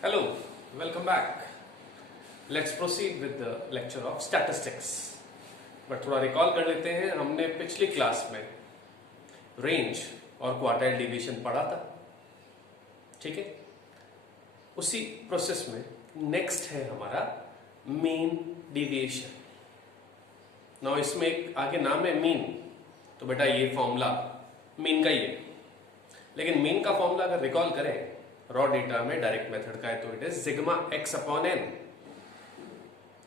Hello, welcome back. Let's proceed with the lecture of statistics. But थोड़ा recall कर लेते हैं, हमने पिछली क्लास में रेंज और क्वार्टाइल डिवीजन पढ़ा था, ठीक है। उसी प्रोसेस में नेक्स्ट है हमारा मीन डिविएशन। नाउ इसमें एक आगे नाम है मीन, तो बेटा ये फॉर्मूला मीन का ही है, लेकिन मीन का फॉर्मूला अगर रिकॉल करें रॉ डेटा में डायरेक्ट मेथड का है तो it is sigma x upon n,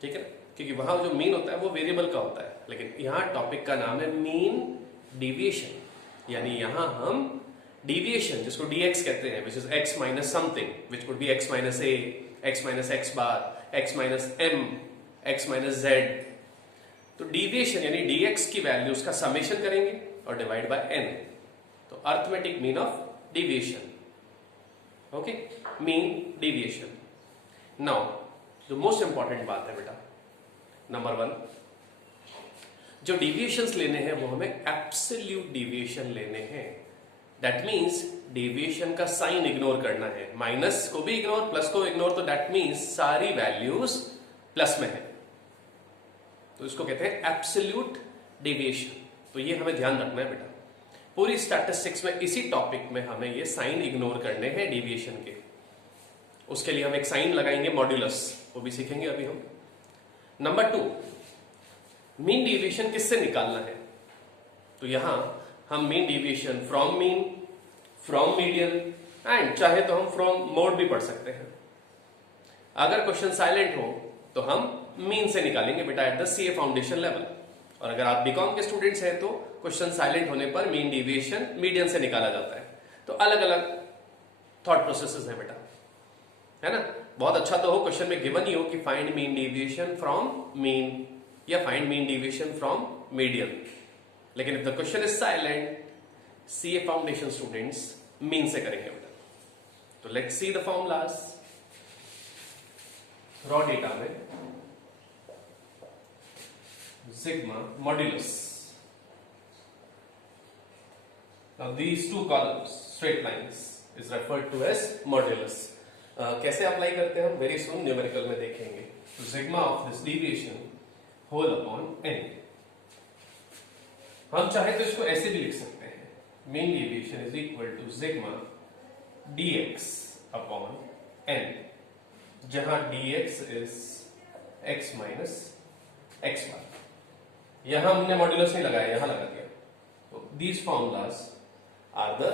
ठीक है, क्योंकि वहां जो मीन होता है वो वेरिएबल का होता है, लेकिन यहां टॉपिक का नाम है मीन डिविएशन, यानी यहां हम डिविएशन जिसको dx कहते हैं, which is x minus something, which could be x minus a, x minus x bar, x minus m, x minus z, तो डिविएशन यानी dx की वैल्यूज का समेशन करेंगे और डिवाइड बाय n, तो arithmetic mean of deviation, okay, mean deviation. Now जो most important बात है बेटा, नंबर 1, जो डिविएशंस लेने हैं वो हमें एब्सोल्यूट डिविएशन लेने हैं। दैट मीन्स डिविएशन का साइन इग्नोर करना है, माइनस को भी इग्नोर, प्लस को इग्नोर, तो दैट मीन्स सारी वैल्यूज प्लस में है, तो इसको कहते हैं एब्सोल्यूट डिविएशन। तो ये हमें ध्यान रखना है बेटा, पूरी स्टैटिस्टिक्स में इसी टॉपिक में हमें ये साइन इग्नोर करने हैं डिविएशन के। उसके लिए हम एक साइन लगाएंगे मॉड्यूलस, वो भी सीखेंगे अभी हम। नंबर 2, मीन डिविएशन किससे निकालना है, तो यहां हम mean deviation from mean, from median and चाहे तो हम फ्रॉम मोड भी पढ़ सकते हैं। अगर क्वेश्चन साइलेंट हो तो हम मीन से निकालेंगे बेटा at the CA foundation level, और अगर आप बीकॉम के स्टूडेंट्स हैं तो क्वेश्चन साइलेंट होने पर मीन डिविएशन मीडियन से निकाला जाता है। तो अलग अलग थॉट प्रोसेसेस है बेटा, है ना। बहुत अच्छा तो हो क्वेश्चन में गिवन ही हो कि find mean deviation from mean या find mean deviation from median, लेकिन if the question is silent, CA foundation students mean से करेंगे बेटा। तो let's see the formulas. Raw data में sigma modulus, now these two columns straight lines is referred to as modulus. कैसे apply करते हैं हम वेरी सुन न्यूमेरिकल में देखेंगे। तो sigma of this deviation whole upon n, हम चाहे तो इसको ऐसे भी लिख सकते हैं, mean deviation is equal to sigma dx upon n, जहां dx is x minus x bar. यहां हमने मॉड्यूलस नहीं लगाया, यहां लगा दिया। तो these formulas are the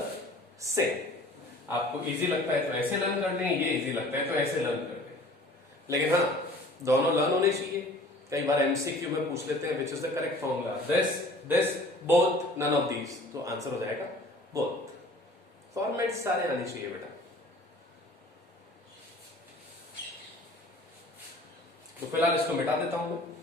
same. आपको इजी लगता है तो ऐसे लर्न कर लें, ये इजी लगता है तो ऐसे लर्न कर लें, लेकिन हाँ दोनों लर्न होने चाहिए। कई बार एमसीक्यू में पूछ लेते हैं which is the correct formula, this both none of these, तो आंसर हो जाएगा बोथ। फॉर्मेट सारे आने चाहिए बेटा। तो फिलहाल इसको मिटा देता हूं मैं।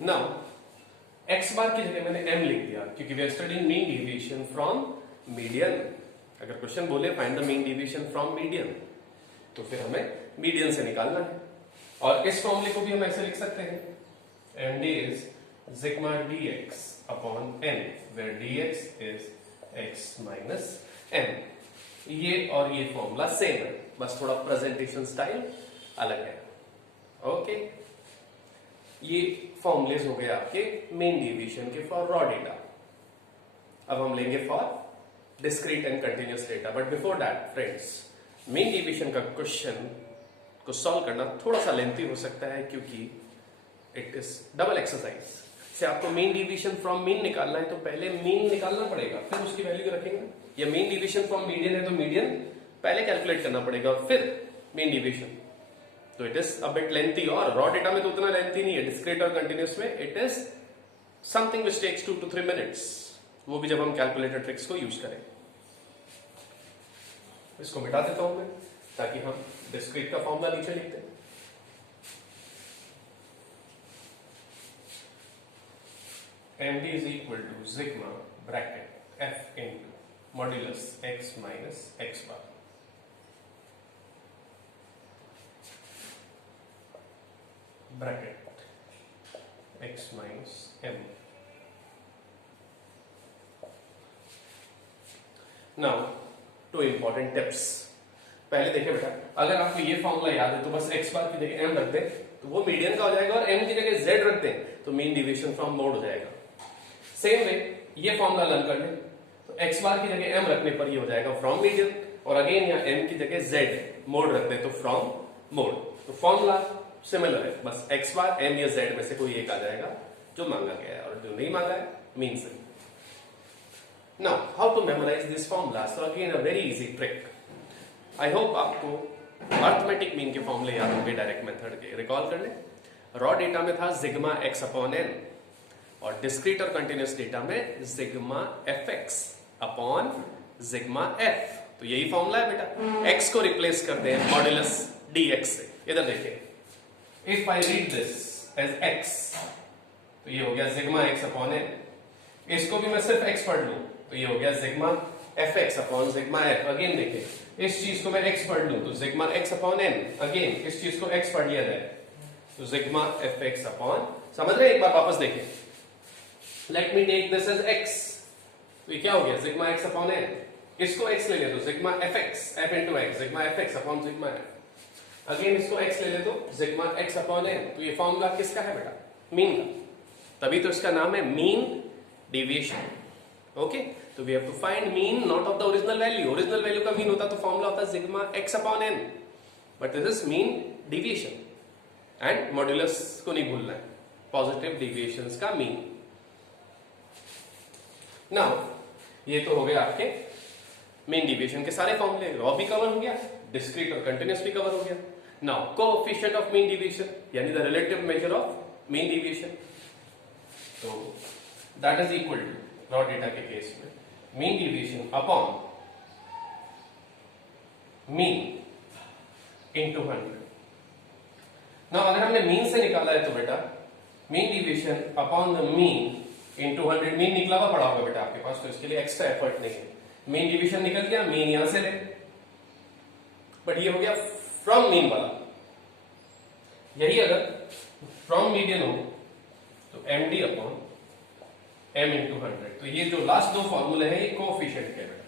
नाउ x बार की जगह मैंने m लिख दिया, क्योंकि we are studying mean deviation from median. अगर क्वेश्चन बोले find the mean deviation from median, तो फिर हमें मीडियन से निकालना है। और इस फॉर्मूले को भी हम ऐसे लिख सकते हैं, md is sigma dx upon n, where dx is x minus m। ये और ये फॉर्मूला सेम है, बस थोड़ा प्रेजेंटेशन स्टाइल अलग है, ओके। ये फॉर्मूलेज हो गए आपके मीन डिवीजन के फॉर रॉ डेटा। अब हम लेंगे for discrete and continuous data, but before that friends, mean division का क्वेश्चन को सॉल्व करना थोड़ा सा लेंथी हो सकता है, क्योंकि इट इज डबल एक्सरसाइज। से आपको मीन डिवीजन फ्रॉम मीन निकालना है तो पहले मीन निकालना पड़ेगा, फिर उसकी वैल्यू रखेंगे, या मीन डिवीजन फ्रॉम मीडियन है तो मीडियन पहले कैलकुलेट करना पड़ेगा और फिर मीन डिवीजन। तो it is a bit lengthy, और रॉ डेटा में तो उतना लेंथी नहीं है, डिस्क्रीट और कंटिन्यूअस में it is something which takes 2 to 3 minutes, वो भी जब हम कैलकुलेटर ट्रिक्स को यूज करें। इसको मिटा देता हूं मैं, ताकि हम डिस्क्रीट का फॉर्मूला नीचे लिख दें। md is equal to sigma bracket f into modulus x minus x bar। Bracket x minus m। Now two important tips. पहले देखिए बेटा, अगर आपको ये फॉर्मूला याद है तो बस x बार की जगह m रख दे तो वो मीडियन का हो जाएगा, और m की जगह z रख दे तो मीन डिवीजन फ्रॉम मोड हो जाएगा। सेम वे ये फॉर्मूला लर्न कर ले तो x बार की जगह m रखने पर ये हो जाएगा फ्रॉम मीडियन, और अगेन यहाँ m की जगह z मोड रख दे तो फ्रॉम मोड। तो फॉर्मूला सिमिलर है, बस x बार m या z में से कोई एक आ जाएगा जो मांगा गया है, और जो नहीं मांगा है मीन से। Now, how to memorize this formula? So again a very easy trick. I hope आपको अर्थमेटिक मीन के फॉर्मूले याद होंगे डायरेक्ट मेथड के। रिकॉल कर ले, रॉ डेटा में था सिग्मा x अपॉन n, और डिस्क्रीट और कंटिन्यूस डेटा में sigma fx upon sigma f। तो यही फॉर्मूला है बेटा। x को रिप्लेस करते हैं मॉड्यूलस dx से। इधर देखिए, if I read this as x तो ये हो गया सिग्मा x अपॉन n। इसको भी मैं सिर्फ x पढ़ लूं तो ये हो गया sigma fx upon sigma f। Again देखिए, इस चीज को मैं x पढ़ लूं तो sigma x upon n। Again इस चीज को x पढ़ लिया जाए तो सिग्मा fx अपॉन, समझ रहे? एक बार वापस देखिए, let me take this as x तो ये क्या हो गया सिग्मा x अपॉन n। इसको x ले ले तो sigma fx f into x sigma fx upon sigma f। Again इसको x ले ले तो सिग्मा x अपॉन n। तो ये फॉर्मूला किसका है बेटा? मीन का। तभी तो इसका नाम है मीन डिविएशन। ओके, तो we have to find mean not of the original value. Original value का मीन होता तो फॉर्मूला होता sigma x upon n, but this is mean deviation. And modulus को नहीं भूलना है, पॉजिटिव डिविएशंस का मीन। नाउ ये तो हो गए आपके मीन डिविएशन के सारे फॉर्मूले। रॉ भी कवर हो गया, डिस्क्रीट और कंटिन्यूस भी कवर हो गया। Now coefficient of mean deviation यानी the relative measure of mean deviation, तो that is equal to raw data के केस में mean division upon mean into 100। ना अगर हमने मीन से निकाला है तो बेटा mean division upon the mean into 100। Mean निकला हुआ पड़ा होगा बेटा आपके पास, तो इसके लिए एक्स्ट्रा एफर्ट नहीं है। मीन डिवीजन निकल गया, मीन यहां से ले, बट ये हो गया फ्रॉम मीन वाला। यही अगर फ्रॉम मीडियन हो तो md अपॉन m इंटू 100। तो ये जो लास्ट दो फॉर्मूले हैं ये कोएफिशिएंट के हैं।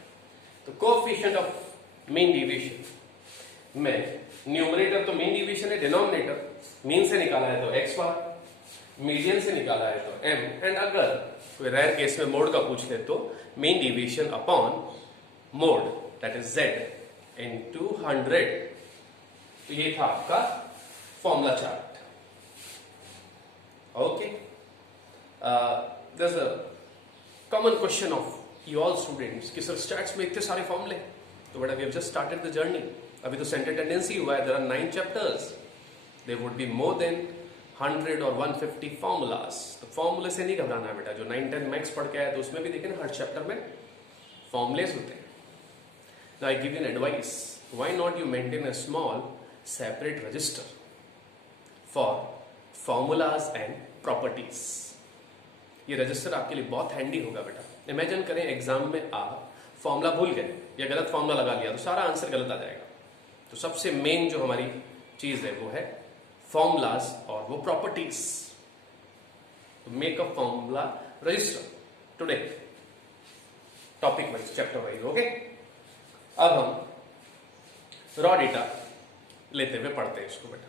तो कोएफिशिएंट ऑफ मीन डिवीएशन में न्यूमरेटर तो मीन डिवीएशन है, डिनोमिनेटर मीन से निकाला है तो x बार, मीडियन से निकाला है तो m, एंड अगर कोई रेयर केस में मोड का पूछ ले तो mean deviation upon mode that is z into 100। तो ये था आपका formula chart. Okay, there's a common question of you all students कि सर स्टैट्स में इतने सारे फॉर्मूले, तो बेटा we have just started the journey। अभी तो सेंटर टेंडेंसी हुआ है, there are 9 chapters, there would be more than 100 or 150 formulas। तो फॉर्मूले से नहीं घबराना है बेटा। जो 9-10 मैक्स पढ़ के आया तो उसमें भी देखें ना हर चैप्टर में फॉर्मुलेस होते हैं। Now I give you an advice, why not you maintain a small separate register for formulas and properties। ये रजिस्टर आपके लिए बहुत हैंडी होगा बेटा। इमेजिन करें एग्जाम में आप फॉर्मूला भूल गए या गलत फॉर्मूला लगा लिया तो सारा आंसर गलत आ जाएगा। तो सबसे मेन जो हमारी चीज है वो है फॉर्मूलाज और वो प्रॉपर्टीज। तो make a formula register today, topic wise, chapter wise. Okay, अब हम रॉ डेटा लेते हुए पढ़ते हैं इसको बेटा।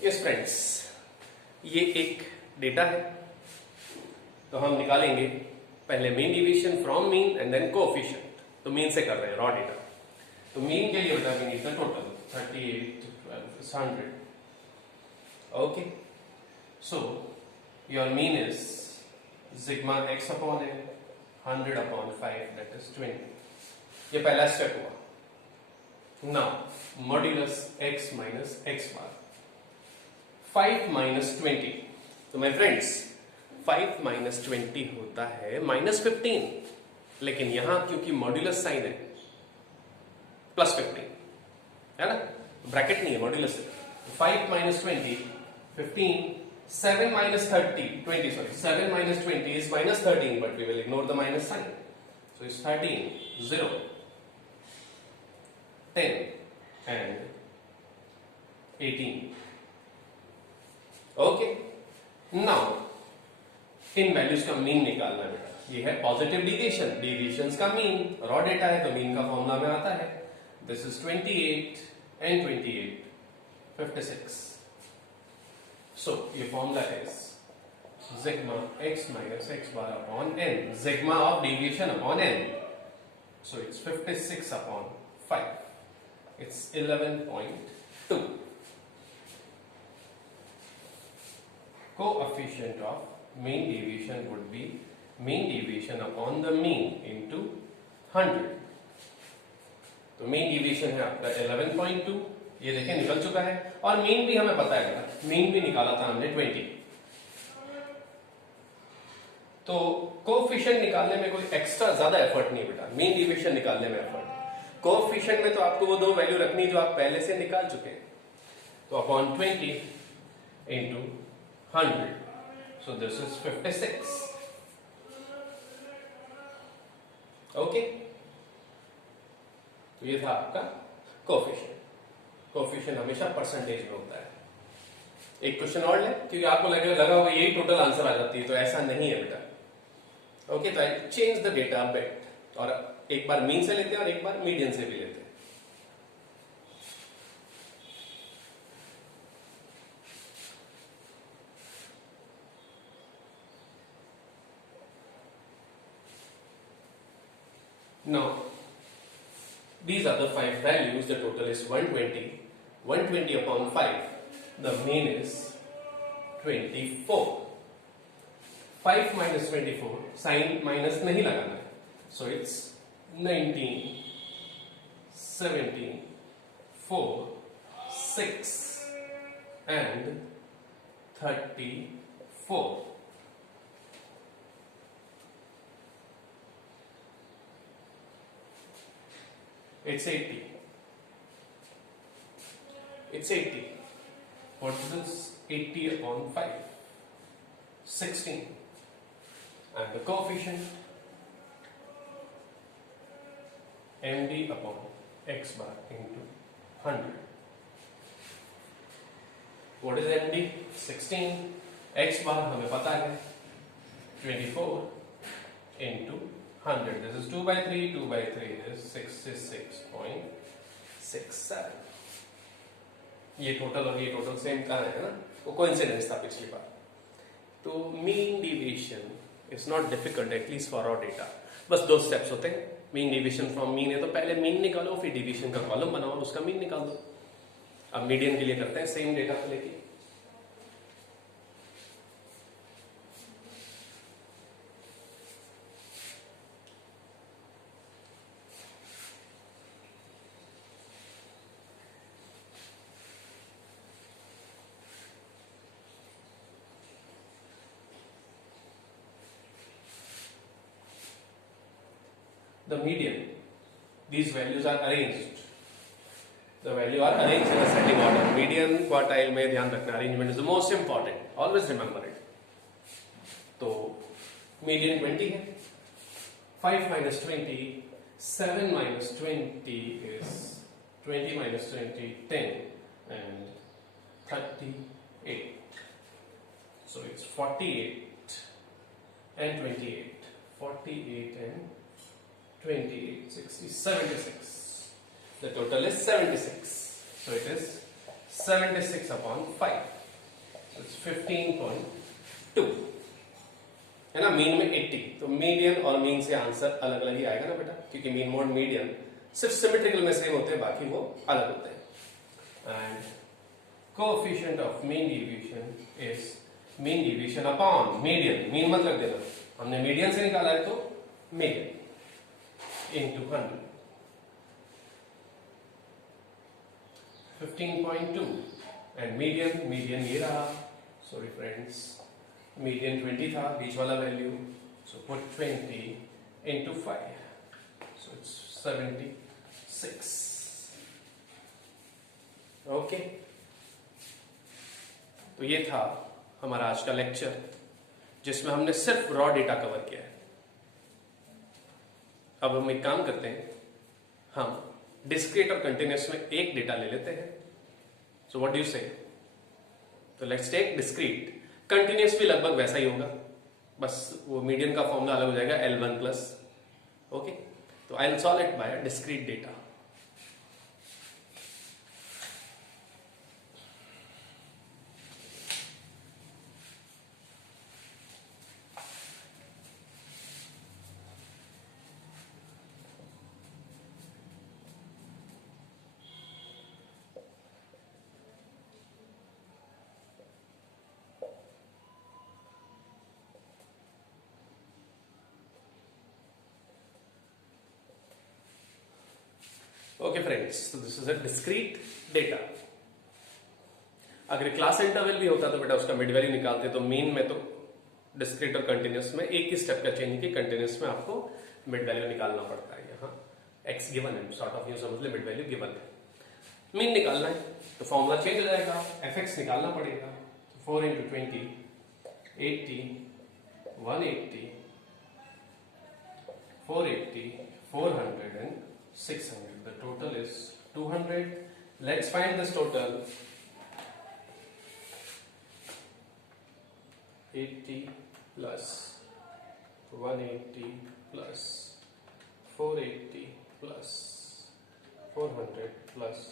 यस फ्रेंड्स, ये एक डेटा है तो हम निकालेंगे पहले mean division from mean and then coefficient. तो मीन से कर रहे हैं रॉ डेटा। तो मीन के लिए बेटा we need the total 38 12 is 100। Okay, so your mean is sigma x upon n 100 upon 5 that is 20। ये पहला स्टेप हुआ। Now modulus x minus x bar, 5 minus 20, तो माय फ्रेंड्स 5 माइनस 20 होता है माइनस 15, लेकिन यहां क्योंकि मॉड्यूलस साइन है प्लस 15 है ना, ब्रैकेट नहीं है, मॉड्यूलस है। 5 minus 20 15, 7 minus 30 20, sorry, 7 minus 20 is minus 13, but we will ignore the minus sign, so it's 13, 0, 10 and 18. Okay, now in values का मीन निकालना है बेटा। ये है पॉजिटिव डिविएशन, डिविएशंस का मीन, रॉ डेटा है तो मीन का फॉर्मूला में आता है, this is 28 and 28, 56. So your formula is sigma x minus x bar upon n, sigma of deviation upon n. So it's 56 upon 5. It's 11.2. Coefficient of mean deviation would be mean deviation upon the mean into 100. तो mean deviation है आपका 11.2, ये देखें निकल चुका है, और mean भी हमें पता है, मीन भी निकाला था हमने 20। तो कोएफिशिएंट निकालने में कोई एक्स्ट्रा ज्यादा एफर्ट नहीं बेटा, मीन डिविएशन निकालने में एफर्ट। कोएफिशिएंट में तो आपको वो दो वैल्यू रखनी जो आप पहले से निकाल चुके हैं, तो upon 20 into 100, so this is 56। Okay, तो ये था आपका कोएफिशिएंट। कोएफिशिएंट हमेशा परसेंटेज में होता है। एक क्वेश्चन और ले, क्योंकि आपको लगा होगा यही टोटल आंसर आ जाती है, तो ऐसा नहीं है बेटा। ओके, तो I change the data bit, और एक बार मीन से लेते हैं और एक बार मीडियन से भी लेते हैं। Now, these are the 5 values. The total is 120. 120 upon 5. The mean is 24. 5 minus 24. Sign minus नहीं लगाना है. So it's 19, 17, 4, 6 and 34. It's 80. It's 80. What is this? 80 upon 5. 16. And the coefficient md upon x bar into 100. What is md? 16. X bar हमें पता है 24 into 100. This is 2 by 3. 2 by 3 is 66.67. ये total और ये total same का है ना, वो कोइंसिडेंस था पिछली बार। तो mean deviation is not difficult, at least for our data. बस 2 स्टेप्स होते हैं। मीन डिविएशन फ्रॉम मीन है तो पहले मीन निकालो, फिर डिविएशन का कॉलम बनाओ और उसका मीन निकाल दो। अब मीडियन के लिए करते हैं सेम डेटा को लेके। The median, these values are arranged. The value are arranged in ascending order. Median quartile में ध्यान रखना, arrangement is the most important. Always remember it. तो median 20 है. 5 minus 20, 7 minus 20 is 20 minus 20, 10 and 38. So it's 48 and 28. 48 and 28, 60, 76. The total is 76. So it is 76 upon 5. So it's 15.2. है ना, mean में 80, तो median और मीन से आंसर अलग अलग ही आएगा ना बेटा, क्योंकि मीन मोड मीडियन सिर्फ सिमेट्रिकल में सेम होते हैं, बाकी वो अलग होते हैं। And coefficient of mean deviation is mean deviation upon median, mean मत रख देना, हमने मीडियन से निकाला है तो मीडियन into 100. 15.2 एंड मीडियन ये रहा, सॉरी फ्रेंड्स, मीडियन 20 था, बीच वाला value, so put 20 into 5, so it's 76. Okay, तो ये था हमारा आज का लेक्चर जिसमें हमने सिर्फ रॉ डेटा कवर किया है। अब हम एक काम करते हैं, हम डिस्क्रीट और कंटिन्यूअस में एक डेटा ले लेते हैं। सो व्हाट डू यू से? तो लेट्स टेक डिस्क्रीट, कंटिन्यूअस भी लगभग वैसा ही होगा, बस वो मीडियन का फॉर्मूला अलग हो जाएगा, L1 प्लस। ओके, तो I will solve it by discrete data. Okay friends, तो this is a discrete data. अगर क्लास इंटरवल भी होता तो बेटा उसका मिड वैल्यू निकालते, तो मीन में तो डिस्क्रीट और कंटिन्यूअस में एक ही स्टेप का चेंज की, कंटिन्यूअस में आपको मिड वैल्यू निकालना पड़ता है। यहाँ एक्स गिवन है, सॉर्ट ऑफ यूं समझ ले, मिड वैल्यू गिवन है, मीन निकालना है तो फॉर्मूला चेंज हो जाएगा, एफ एक्स निकालना पड़ेगा। 4 into 20, 80, 180, 480, 400 and 600. The total is 200. Let's find this total. 80 plus 180 plus 480 plus 400 plus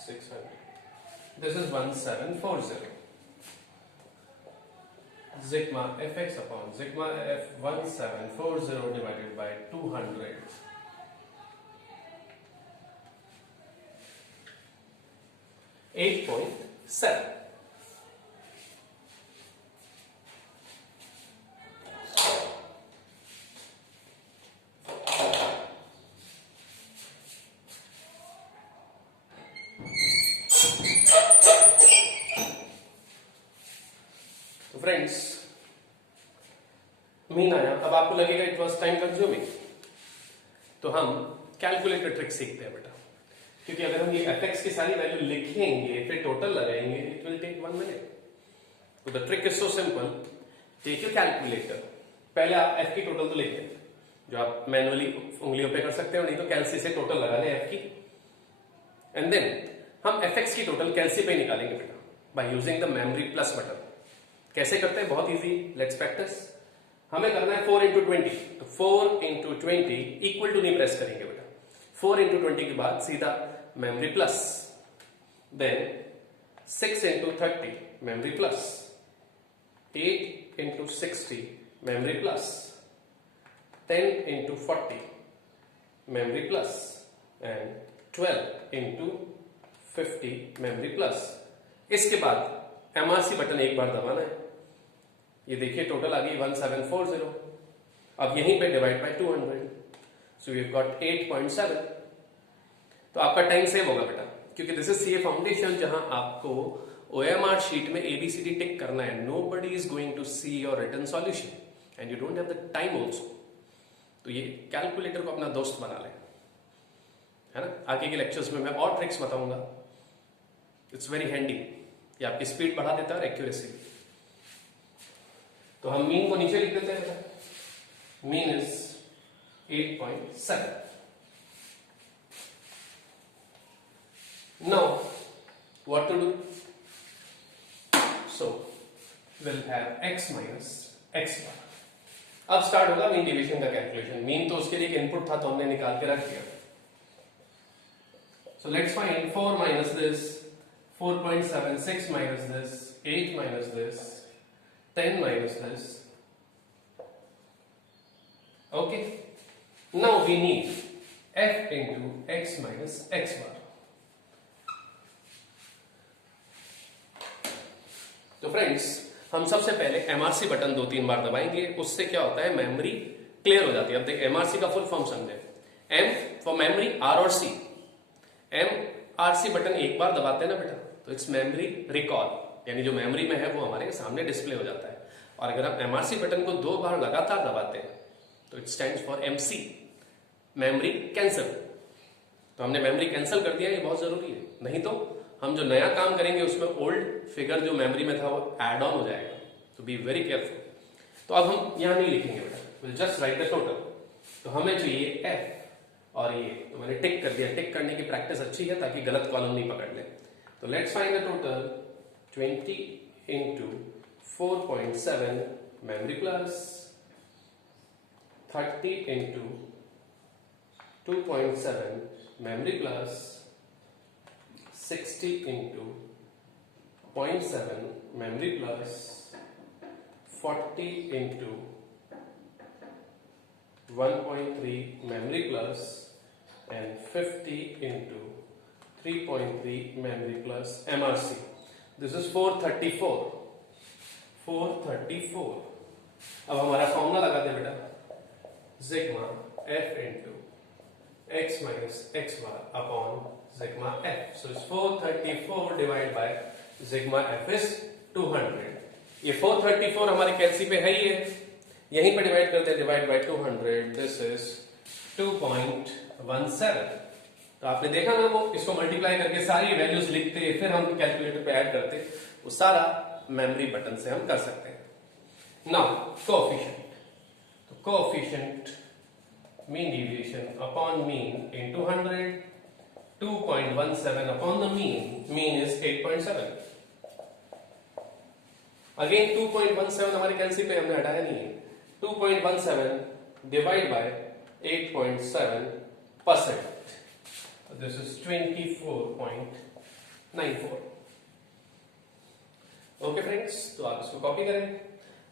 600. This is 1740. Sigma fx upon sigma f 1740 divided by 200. 8.7. तो फ्रेंड्स, मीन आया। अब आपको लगेगा इट वॉज टाइम कंज्यूमिंग, तो हम कैलकुलेटर ट्रिक सीखते हैं बेटा, क्योंकि अगर हम ये fx की सारी वैल्यू लिखेंगे फिर टोटल लगाएंगे, इट विल टेक 1 मिनट। तो the trick is so simple, take your calculator, पहले आप f की टोटल तो लिख लें, जो आप मैनुअली उंगलियों पे कर सकते हो, नहीं तो कैलसी से टोटल लगा लें f की, एंड देन हम fx की टोटल कैलसी पे निकालेंगे बेटा by using the memory plus button. कैसे करते हैं? बहुत इजी, लेट्स प्रैक्टिस। हमें करना है 4 into 20, तो 4 into 20 इक्वल टू नहीं प्रेस करेंगे बेटा, 4 into 20 के बाद सीधा memory plus, then 6 into 30 memory plus, 8 into 60 memory plus, 10 into 40 memory plus and 12 into 50 memory plus. इसके बाद MRC बटन एक बार दबाना है, ये देखिए टोटल आ गई 1740। अब यहीं पे divide by 200, so we got 8.7। तो आपका टाइम सेव होगा बेटा, क्योंकि दिस इज सीए फाउंडेशन, जहां आपको OMR शीट में ABCD टिक करना है। Nobody is going to see your written solution and you don't have the time also. तो ये कैलकुलेटर को अपना दोस्त बना लें, है ना। आगे के लेक्चर्स में मैं और ट्रिक्स बताऊंगा, इट्स वेरी हैंडी, ये आपकी स्पीड बढ़ा देता है और एक्यूरेसी। तो हम मीन को नीचे लिख देते हैं, mean is 8.7। Now, what to do? So, we'll have x minus x bar. अब स्टार्ट होगा मीन डिवीजन का कैलकुलेशन। मीन तो उसके लिए एक इनपुट था, तो हमने निकाल के रख दिया। So let's find 4 minus this, 4.7, 6 minus this, 8 minus this, 10 minus this. Okay. Now we need f into x minus x bar. तो फ्रेंड्स, हम सबसे पहले MRC बटन 2-3 बार दबाएंगे, उससे क्या होता है, मेमोरी क्लियर हो जाती है। अब देखिए MRC का फुल फॉर्म समझे, M फॉर मेमोरी, R और C। M आरसी बटन एक बार दबाते हैं ना बेटा, तो इट्स मेमोरी रिकॉल, यानी जो मेमोरी में है वो हमारे सामने डिस्प्ले हो जाता है। और अगर आप एमआरसी बटन को 2 बार लगातार दबाते हैं तो it stands for MC, memory cancel. तो हमने मेमोरी कैंसिल कर दिया, ये बहुत जरूरी है, नहीं तो हम जो नया काम करेंगे उसमें ओल्ड फिगर जो मेमोरी में था वो एड ऑन हो जाएगा। तो बी वेरी केयरफुल। तो अब हम यहां नहीं लिखेंगे बेटा, will just right the total. तो हमें चाहिए एफ और ये, तो मैंने टिक कर दिया। टिक करने की प्रैक्टिस अच्छी है ताकि गलत कॉलम नहीं पकड़ ले। तो let's find the total. 20 into 4.7 memory plus 30 into 2.7 memory plus 60 into 0.7 memory plus 40 into 1.3 memory plus and 50 into 3.3 memory plus MRC. This is 434. 434. अब हमारा फॉर्मूला लगा दे बेटा, sigma F into x minus x bar upon sigma f. So it's 434 divided by sigma f is 200. ये 434 हमारे कैलसी पे है ही है, यहीं पे डिवाइड करते हैं, डिवाइड बाय 200, दिस इज 2.17। तो आपने देखा ना, वो इसको मल्टीप्लाई करके सारी वैल्यूज लिखते फिर हम कैलकुलेटर पे ऐड करते, वो सारा मेमोरी बटन से हम कर सकते हैं। नाउ कोएफिशिएंट, तो coefficient mean deviation upon mean into 100, 2.17 upon the mean is 8.7. Again 2.17 हमारे कैलसी पे हमने हटाया नहीं है, 2.17 divide by 8.7%, this is 24.94. Okay friends, तो आप इसको कॉपी करें।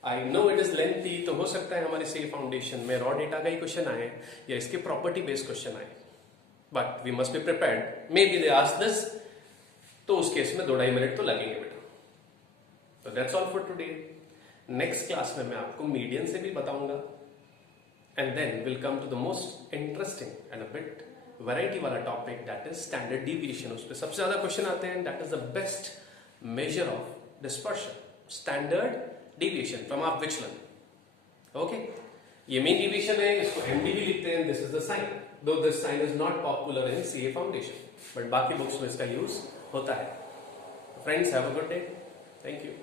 I know it is lengthy, तो हो सकता है हमारे सी फाउंडेशन में रॉ डेटा का ही क्वेश्चन आए या इसके प्रॉपर्टी बेस्ड क्वेश्चन आए, but we must be prepared, maybe they ask this, तो उस केस में 2-2.5 मिनट तो लगेंगे बेटा। तो that's all for today. Next class में मैं आपको मीडियन से भी बताऊंगा, and then will come to the most interesting and a bit variety वाला topic, that is standard deviation. उस पर सबसे ज्यादा क्वेश्चन आते हैं, that is the best measure of dispersion, standard deviation from our Wichland. Okay, ये mean deviation है, इसको MDV लिखते हैं, this is the sign, though this sign is not popular in CA foundation, but बाकी books में इसका use होता है। Friends, have a good day. Thank you.